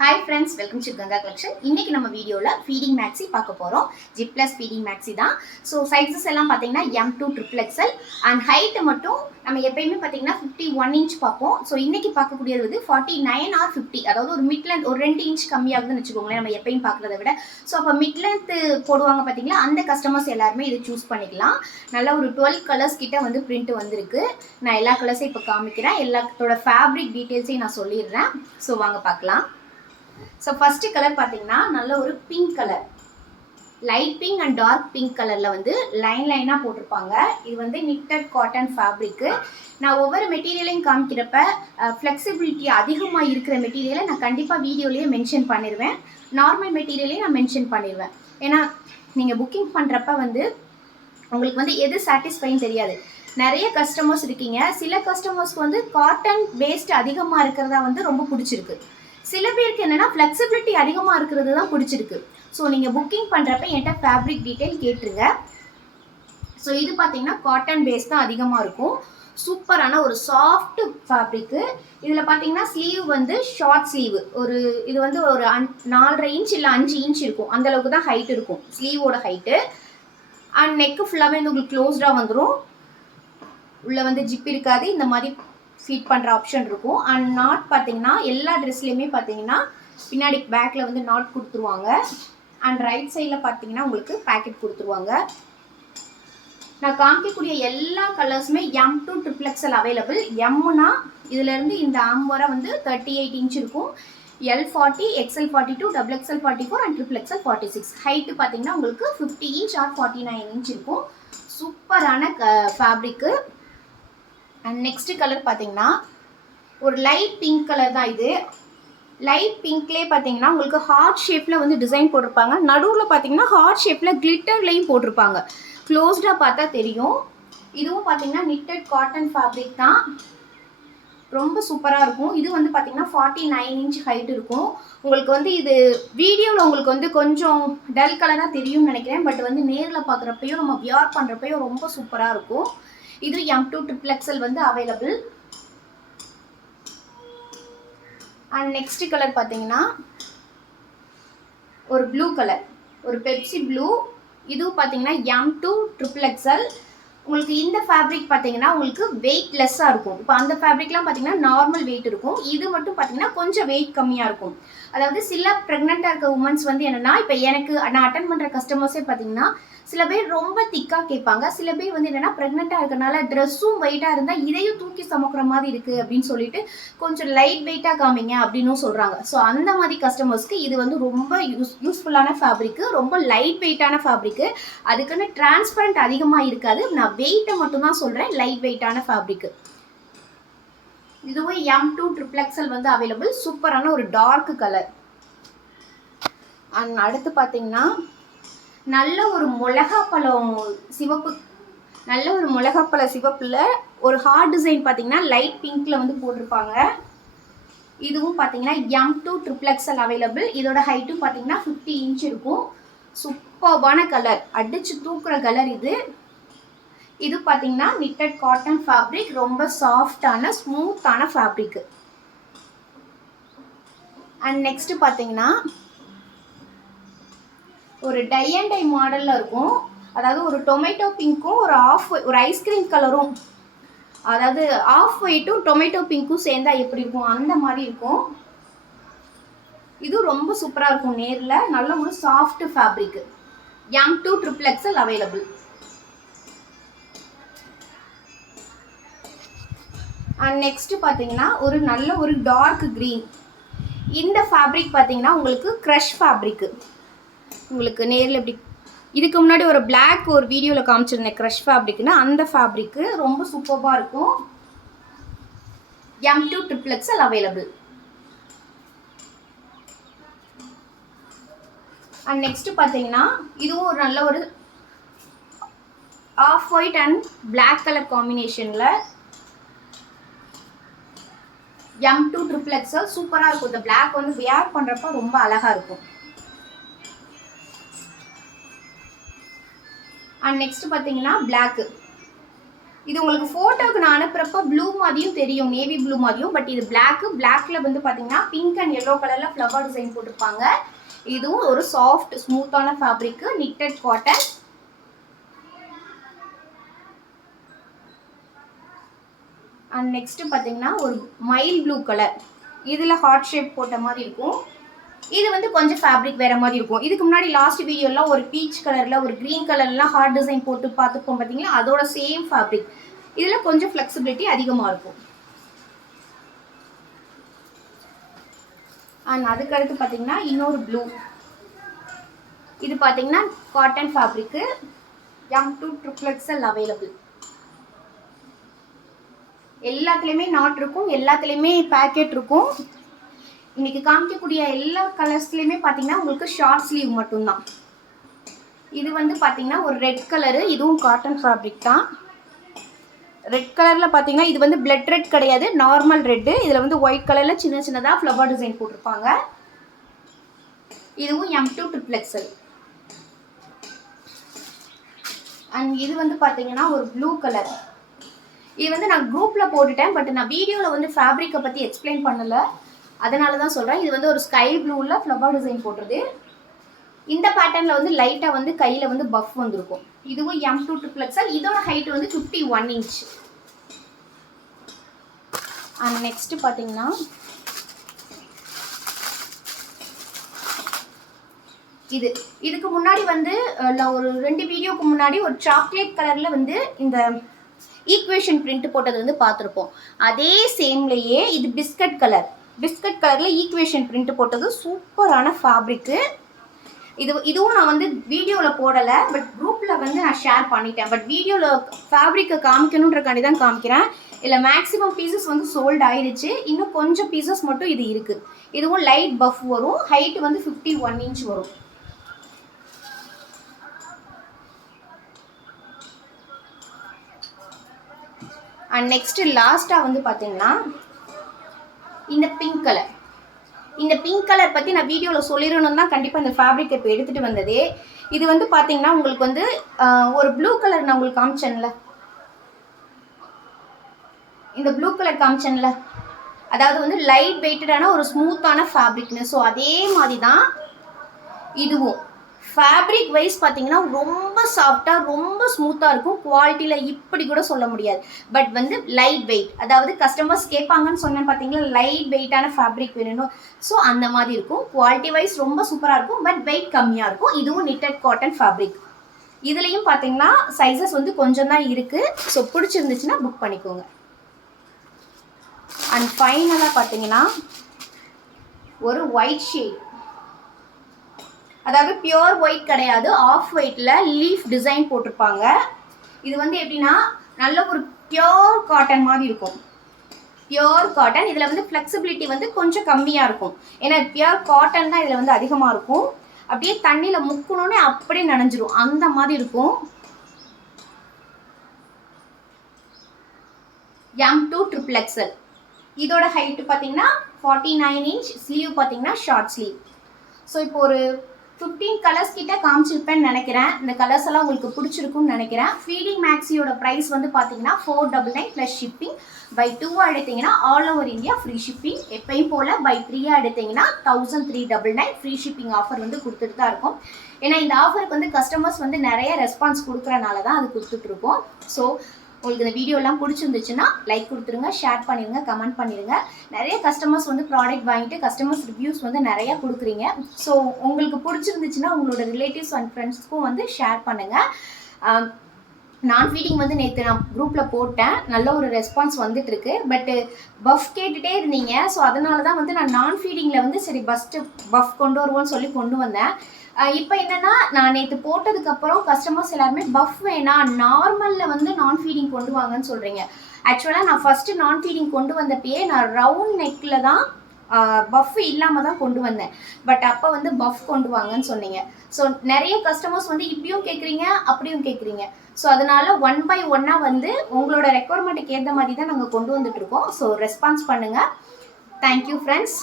Hi friends, welcome to Ganga collection. இன்னைக்கு நம்ம வீடியோவில் ஃபீடிங் மேக்ஸி பார்க்க போகிறோம். ஜிப்ளஸ் ஃபீடிங் மேக்ஸி தான். ஸோ சைஸஸ் எல்லாம் பார்த்தீங்கன்னா M2 XXL அண்ட் ஹைட்டு மட்டும் நம்ம எப்பயுமே பார்த்தீங்கன்னா 51 இன்ச் பார்ப்போம். ஸோ இன்னைக்கு பார்க்கக்கூடியது வந்து 49 ஆர் 50, அதாவது ஒரு மிட் லென்த் ஒரு 2 இன்ச் கம்மியாகுதுன்னு வச்சுக்கோங்களேன் நம்ம எப்பயும் பார்க்குறத விட. ஸோ அப்போ மிட் லென்த்து போடுவாங்க பார்த்தீங்களா, அந்த கஸ்டமர்ஸ் எல்லாருமே இதை சூஸ் பண்ணிக்கலாம். நல்லா ஒரு 12 கலர்ஸ் கிட்ட வந்து பிரிண்ட் வந்திருக்கு. நான் எல்லா கலர்ஸையும் இப்போ காமிக்கிறேன். எல்லாத்தோட ஃபேப்ரிக் டீட்டெயில்ஸையும் நான் சொல்லிடுறேன். ஸோ வாங்க பார்க்கலாம். ஸோ ஃபர்ஸ்ட் கலர் பார்த்தீங்கன்னா நல்ல ஒரு pink colour, light pink and dark pink கலரில் வந்து லைனாக போட்டிருப்பாங்க. இது வந்து நிட்டட் காட்டன் ஃபேப்ரிக்கு. நான் ஒவ்வொரு மெட்டீரியலையும் காமிக்கிறப்ப ஃப்ளெக்சிபிலிட்டி அதிகமாக இருக்கிற மெட்டீரியலை நான் கண்டிப்பாக வீடியோலேயே மென்ஷன் பண்ணிடுவேன். நார்மல் மெட்டீரியலையும் நான் மென்ஷன் பண்ணிடுவேன். ஏன்னா நீங்கள் புக்கிங் பண்ணுறப்ப வந்து உங்களுக்கு வந்து எது சாட்டிஸ்ஃபைன்னு தெரியாது. நிறைய கஸ்டமர்ஸ் இருக்கீங்க. சில கஸ்டமர்ஸ்க்கு வந்து காட்டன் பேஸ்ட் அதிகமாக இருக்கிறதா வந்து ரொம்ப பிடிச்சிருக்கு. சில பேருக்கு என்னென்னா ஃப்ளெக்சிபிலிட்டி அதிகமாக இருக்கிறது தான் பிடிச்சிருக்கு. ஸோ நீங்கள் புக்கிங் பண்ணுறப்ப என்கிட்ட ஃபேப்ரிக் டீட்டெயில் கேட்டுருங்க. ஸோ இது பார்த்தீங்கன்னா காட்டன் பேஸ் தான் அதிகமாக இருக்கும். சூப்பரான ஒரு சாஃப்ட் ஃபேப்ரிக்கு. இதில் பார்த்தீங்கன்னா ஸ்லீவ் வந்து ஷார்ட் ஸ்லீவ், இது வந்து ஒரு 4.5 இன்ச் இல்லை 5 இன்ச் இருக்கும். அந்தளவுக்கு தான் ஹைட் இருக்கும் ஸ்லீவோட ஹைட்டு. அண்ட் நெக்கு ஃபுல்லாகவே வந்து உங்களுக்கு க்ளோஸ்டாக வந்துடும். உள்ளே வந்து ஜிப் இருக்காது, இந்த மாதிரி ஃபீட் பண்ணுற ஆப்ஷன் இருக்கும். அண்ட் நாட் பார்த்தீங்கன்னா எல்லா ட்ரெஸ்லேயுமே பார்த்தீங்கன்னா பின்னாடி பேக்கில் வந்து நாட் கொடுத்துருவாங்க. அண்ட் ரைட் சைடில் பார்த்தீங்கன்னா உங்களுக்கு பேக்கெட் கொடுத்துருவாங்க. நான் காமிக்கக்கூடிய எல்லா கலர்ஸுமே M2 XXL அவைலபிள். எம்னா இதுலேருந்து இந்த ஆம் வர வந்து 38 இன்ச் இருக்கும். L40, XL42, XXL44 and XXL 46. Height பார்த்தீங்கன்னா உங்களுக்கு 50 இன்ச் ஆர் 49 இன்ச் இருக்கும். சூப்பரான ஃபேப்ரிக்கு. அண்ட் நெக்ஸ்ட் கலர் பார்த்தீங்கன்னா ஒரு லைட் பிங்க் கலர் தான். இது லைட் பிங்க்லேயே பார்த்தீங்கன்னா உங்களுக்கு ஹார்ட் ஷேப்பில் வந்து டிசைன் போட்டிருப்பாங்க. நடுவில் பார்த்தீங்கன்னா ஹார்ட் ஷேப்பில் கிளிட்டர்லேயும் போட்டிருப்பாங்க. க்ளோஸ்டாக பார்த்தா தெரியும். இதுவும் பார்த்தீங்கன்னா நிட்டட் காட்டன் ஃபேப்ரிக் தான். ரொம்ப சூப்பராக இருக்கும். இது வந்து பார்த்தீங்கன்னா 49 இன்ச் ஹைட் இருக்கும். உங்களுக்கு வந்து இது வீடியோவில் உங்களுக்கு வந்து கொஞ்சம் டல் கலராக தெரியும்னு நினைக்கிறேன். பட் வந்து நேரில் பார்க்குறப்பையும் நம்ம வியர் பண்ணுறப்பையும் ரொம்ப சூப்பராக இருக்கும். இது M2 XXL வந்து அவைலபிள். அண்ட் நெக்ஸ்ட் கலர் பார்த்தீங்கன்னா ஒரு ப்ளூ கலர், ஒரு பெப்சி ப்ளூ. இதுவும் பார்த்தீங்கன்னா M2 XXL. உங்களுக்கு இந்த ஃபேப்ரிக் பார்த்தீங்கன்னா உங்களுக்கு வெயிட் லெஸ்ஸாக இருக்கும். இப்போ அந்த ஃபேப்ரிக்லாம் பார்த்தீங்கன்னா நார்மல் வெயிட் இருக்கும். இது மட்டும் பார்த்தீங்கன்னா கொஞ்சம் வெயிட் கம்மியாக இருக்கும். அதாவது சில ப்ரெக்னெண்ட்டாக இருக்க உமன்ஸ் வந்து என்னென்னா, இப்போ நான் அட்டன் பண்ணுற கஸ்டமர்ஸே பார்த்தீங்கன்னா சில பேர் ரொம்ப திக்காக கேட்பாங்க. சில பேர் வந்து என்னென்னா ப்ரெக்னெண்ட்டாக இருக்கிறனால ட்ரெஸ்ஸும் வெயிட்டாக இருந்தால் இதையும் தூக்கி சுமக்கிற மாதிரி இருக்குது அப்படின்னு சொல்லிட்டு கொஞ்சம் லைட் வெயிட்டாக காமிங்க அப்படின்னும் சொல்கிறாங்க. ஸோ அந்த மாதிரி கஸ்டமர்ஸ்க்கு இது வந்து ரொம்ப யூஸ்ஃபுல்லான ஃபேப்ரிக்கு, ரொம்ப லைட் வெயிட்டான ஃபேப்ரிக்கு. அதுக்குன்னு டிரான்ஸ்பரண்ட் அதிகமாக இருக்காது. நான் வெயிட்டை மட்டும்தான் சொல்கிறேன், லைட் வெயிட்டான ஃபேப்ரிக்கு. இதுவும் M2 XXL வந்து அவைலபிள். சூப்பரான ஒரு டார்க் கலர். அண்ட் அடுத்து பார்த்தீங்கன்னா நல்ல ஒரு மிளகாப்பழம் சிவப்பு, நல்ல ஒரு மிளகாப்பழ சிவப்பில் ஒரு ஹார்ட் டிசைன் பார்த்தீங்கன்னா லைட் பிங்க்கில் வந்து போட்டிருப்பாங்க. இதுவும் பார்த்தீங்கன்னா M2 XXL அவைலபிள். இதோட ஹைட்டும் பார்த்தீங்கன்னா 50 இன்ச் இருக்கும். சூப்பர்பான கலர், அடிச்சு தூக்குற கலர் இது. இது பார்த்தீங்கன்னா நிட்டட் காட்டன் ஃபேப்ரிக், ரொம்ப சாஃப்டான ஸ்மூத்தான ஃபேப்ரிக்கு. அண்ட் நெக்ஸ்ட் பார்த்தீங்கன்னா ஒரு டை அண்ட் டை மாடலில் இருக்கும். அதாவது ஒரு டொமேட்டோ பிங்க்கும் ஒரு ஐஸ்கிரீம் கலரும், அதாவது ஆஃப் ஒயிட்டும் டொமேட்டோ பிங்க்கும் சேர்ந்தா எப்படி இருக்கும் அந்த மாதிரி இருக்கும். இது ரொம்ப சூப்பராக இருக்கும். நேரில் நல்ல ஒரு soft fabric. M2 XXL available. And next பார்த்தீங்கன்னா ஒரு நல்ல ஒரு டார்க் க்ரீன். இந்த ஃபேப்ரிக் பார்த்தீங்கன்னா உங்களுக்கு க்ரஷ் ஃபேப்ரிக்கு. உங்களுக்கு நேரில் எப்படி இதுக்கு முன்னாடி ஒரு பிளாக் ஒரு வீடியோவில் காமிச்சிருந்தேன் க்ரஷ் ஃபேப்ரிக்னு, அந்த ஃபேப்ரிக்கு ரொம்ப சூப்பராக இருக்கும். M2 XXL available. And next பார்த்தீங்கன்னா இதுவும் ஒரு நல்ல ஒரு off white and black colour காம்பினேஷனில் M2 XXL சூப்பராக இருக்கும். இந்த பிளாக் வந்து வியர் பண்ணுறப்ப ரொம்ப அழகாக இருக்கும். அண்ட் நெக்ஸ்ட் பார்த்தீங்கன்னா பிளாக்கு. இது உங்களுக்கு ஃபோட்டோவுக்கு நான் அனுப்புறப்ப ப்ளூ மாதிரியும் தெரியும், நேவி ப்ளூ மாதிரியும். பட் இது பிளாக்ல வந்து பார்த்தீங்கன்னா பிங்க் அண்ட் எல்லோ கலரில் ஃப்ளவர் டிசைன் போட்டிருப்பாங்க. இதுவும் ஒரு சாஃப்ட் ஸ்மூத்தான fabric, knitted cotton. And next பார்த்தீங்கன்னா ஒரு மைல் ப்ளூ கலர், இதில் ஹார்ட் ஷேப் போட்ட மாதிரி இருக்கும். இது வந்து கொஞ்சம் ஃபேப்ரிக் வேறு மாதிரி இருக்கும். இதுக்கு முன்னாடி லாஸ்ட் வீடியோலாம் ஒரு பீச் கலரில் ஒரு க்ரீன் கலர்லாம் ஹார்ட் டிசைன் போட்டு பார்த்துப்போம் பார்த்தீங்களா, அதோட சேம் ஃபேப்ரிக். இதில் கொஞ்சம் ஃப்ளெக்சிபிலிட்டி அதிகமாக இருக்கும். அண்ட் அதுக்கடுத்து பார்த்தீங்கன்னா இன்னொரு ப்ளூ, இது பார்த்தீங்கன்னா cotton fabric, M2 XXL available. எல்லாத்துலேயுமே நாட் இருக்கும், எல்லாத்துலேயுமே பேக்கெட் இருக்கும். இன்னைக்கு காமிக்கக்கூடிய எல்லா கலர்ஸ்லையுமே பார்த்தீங்கன்னா உங்களுக்கு ஷார்ட் ஸ்லீவ் மட்டும்தான். இது வந்து பார்த்தீங்கன்னா ஒரு ரெட் கலரு, இதுவும் காட்டன் ஃபேப்ரிக் தான். ரெட் கலரில் பார்த்தீங்கன்னா இது வந்து பிளட் ரெட் கிடையாது, நார்மல் ரெட்டு. இதில் வந்து ஒயிட் கலரில் சின்ன சின்னதாக ஃப்ளவர் டிசைன் போட்டிருப்பாங்க. இதுவும் M2 XXL. அண்ட் இது வந்து பார்த்தீங்கன்னா ஒரு ப்ளூ கலர். இது வந்து நான் குரூப்பில் போட்டுட்டேன், பட் நான் வீடியோவில் வந்து ஃபேப்ரிக்கை பற்றி எக்ஸ்பிளைன் பண்ணலை, அதனால தான் சொல்கிறேன். இது வந்து ஒரு ஸ்கை ப்ளூவில் ஃப்ளவர் டிசைன் போட்டுருது. இந்த பேட்டர்னில் வந்து லைட்டாக வந்து கையில் வந்து பஃப் வந்துருக்கும். இதுவும் M2 XXL. இதோட ஹைட் வந்து 51 இன்ச். அண்ட் நெக்ஸ்ட்டு பார்த்தீங்கன்னா இதுக்கு முன்னாடி வந்து ஒரு 2 வீடியோக்கு முன்னாடி ஒரு சாக்லேட் கலரில் வந்து இந்த ஈக்குவேஷன் பிரிண்ட் போட்டது வந்து பார்த்துருப்போம். அதே சேம்லேயே இது பிஸ்கட் கலரில் ஈக்குவேஷன் பிரிண்ட் போட்டது சூப்பரான ஃபேப்ரிக்கு. இதுவும் நான் வந்து வீடியோவில் போடலை, பட் குரூப்பில் வந்து நான் ஷேர் பண்ணிட்டேன். பட் வீடியோவில் ஃபேப்ரிக்கை காமிக்கணுன்றக்காண்டி தான் காமிக்கிறேன். இல்லை மேக்ஸிமம் பீசஸ் வந்து சோல்ட் ஆயிடுச்சு, இன்னும் கொஞ்சம் பீசஸ் மட்டும் இது இருக்குது. இதுவும் லைட் பஃப் வரும், ஹைட் வந்து 51 இன்ச் வரும். அண்ட் நெக்ஸ்ட் லாஸ்ட்டாக வந்து பார்த்தீங்கன்னா இந்த பிங்க் கலர் பற்றி நான் வீடியோவில் சொல்லிடணும் தான் கண்டிப்பாக இந்த ஃபேப்ரிக் இப்போ எடுத்துகிட்டு வந்ததே. இது வந்து பார்த்தீங்கன்னா உங்களுக்கு வந்து ஒரு ப்ளூ கலர் நான் உங்களுக்கு காமிச்சேன்ல, இந்த ப்ளூ கலர் காமிச்சேன்ல, அதாவது வந்து லைட் வெயிட்டடான ஒரு ஸ்மூத்தான ஃபேப்ரிக்னு. ஸோ அதே மாதிரி தான் இதுவும். ஃபேப்ரிக் வைஸ் பார்த்தீங்கன்னா ரொம்ப சாஃப்டாக ரொம்ப ஸ்மூத்தாக இருக்கும். குவாலிட்டியில் இப்படி கூட சொல்ல முடியாது. பட் வந்து லைட் வெயிட், அதாவது கஸ்டமர்ஸ் கேட்பாங்கன்னு சொன்னேன் பார்த்தீங்களா, லைட் வெயிட்டான ஃபேப்ரிக் வேணும். ஸோ அந்த மாதிரி இருக்கும். குவாலிட்டி வைஸ் ரொம்ப சூப்பராக இருக்கும், பட் வெயிட் கம்மியாக இருக்கும். இதுவும் நிட்டட் காட்டன் ஃபேப்ரிக். இதுலேயும் பார்த்தீங்கன்னா சைஸஸ் வந்து கொஞ்சம் தான் இருக்குது. ஸோ பிடிச்சிருந்துச்சுன்னா புக் பண்ணிக்கோங்க. அண்ட் ஃபைனலாக பார்த்தீங்கன்னா ஒரு ஒயிட் ஷேட், அதாவது பியோர் ஒயிட் கிடையாது, ஆஃப் ஒயிட்டில் லீஃப் டிசைன் போட்டிருப்பாங்க. இது வந்து எப்படின்னா நல்ல ஒரு பியோர் காட்டன் மாதிரி இருக்கும். Pure cotton. இதில் வந்து ஃப்ளெக்சிபிலிட்டி வந்து கொஞ்சம் கம்மியாக இருக்கும், ஏன்னா பியோர் காட்டன் தான் இதில் வந்து அதிகமாக இருக்கும். அப்படியே தண்ணியில் முக்கணுன்னே அப்படியே நனைஞ்சிரும், அந்த மாதிரி இருக்கும். M2 XXL. இதோட ஹைட்டு பார்த்தீங்கன்னா 49 இன்ச். ஸ்லீவ் பார்த்தீங்கன்னா ஷார்ட் ஸ்லீவ். ஸோ இப்போ ஒரு 15 கலர்ஸ் கிட்ட காமிச்சிருப்பேன்னு நினைக்கிறேன். இந்த கலர்ஸ் எல்லாம் உங்களுக்கு பிடிச்சிருக்கும்னு நினைக்கிறேன். ஃபீடிங் மேக்ஸியோட ப்ரைஸ் வந்து பார்த்தீங்கன்னா 499 ப்ளஸ் ஷிப்பிங். பை 2 எடுத்தீங்கன்னா all over India free shipping. எப்பயும் போல் பை 3 எடுத்தீங்கன்னா 1399 ஃப்ரீ ஷிப்பிங் ஆஃபர் வந்து கொடுத்துட்டு தான் இருக்கும். ஏன்னா இந்த ஆஃபருக்கு வந்து கஸ்டமர்ஸ் வந்து நிறைய ரெஸ்பான்ஸ் கொடுக்குறனால தான் அது கொடுத்துட்ருக்கோம். ஸோ உங்களுக்கு இந்த வீடியோலாம் பிடிச்சிருந்துச்சுன்னா லைக் கொடுத்துருங்க, ஷேர் பண்ணிடுங்க, கமெண்ட் பண்ணிடுங்க. நிறைய கஸ்டமர்ஸ் வந்து ப்ராடக்ட் வாங்கிட்டு கஸ்டமர்ஸ் ரிவ்யூஸ் வந்து நிறையா கொடுக்குறீங்க. ஸோ உங்களுக்கு பிடிச்சிருந்துச்சுன்னா உங்களோட ரிலேட்டிவ்ஸ் அண்ட் ஃப்ரெண்ட்ஸ்க்கும் வந்து ஷேர் பண்ணுங்கள். நான் ஃபீடிங் வந்து நேற்று நான் குரூப்பில் போட்டேன், நல்ல ஒரு ரெஸ்பான்ஸ் வந்துட்டுருக்கு. பட்டு பஃப் கேட்டுகிட்டே இருந்தீங்க. ஸோ அதனால தான் வந்து நான் ஃபீடிங்கில் வந்து சரி பஃப் கொண்டு வருவோன்னு சொல்லி கொண்டு வந்தேன். இப்போ என்னென்னா நான் நேற்று போட்டதுக்கப்புறம் கஸ்டமர்ஸ் எல்லாருமே பஃப் வேணாம், நார்மலில் வந்து நான் ஃபீடிங் கொண்டு வாங்கன்னு சொல்கிறீங்க. ஆக்சுவலாக நான் ஃபஸ்ட்டு நான் ஃபீடிங் கொண்டு வந்தப்பயே நான் ரவுண்ட் நெக்கில் தான் பஃப் இல்லாமல் தான் கொண்டு வந்தேன். பட் அப்போ வந்து பஃப் கொண்டு வாங்கன்னு சொன்னீங்க. ஸோ நிறைய கஸ்டமர்ஸ் வந்து இப்படியும் கேட்குறீங்க, அப்படியும் கேட்குறீங்க. ஸோ அதனால் 1 by 1 வந்து உங்களோட ரெக்குவயர்மெண்ட்டுக்கு ஏற்ற மாதிரி தான் நாங்கள் கொண்டு வந்துட்ருக்கோம். ஸோ ரெஸ்பான்ஸ் பண்ணுங்கள். Thank you friends.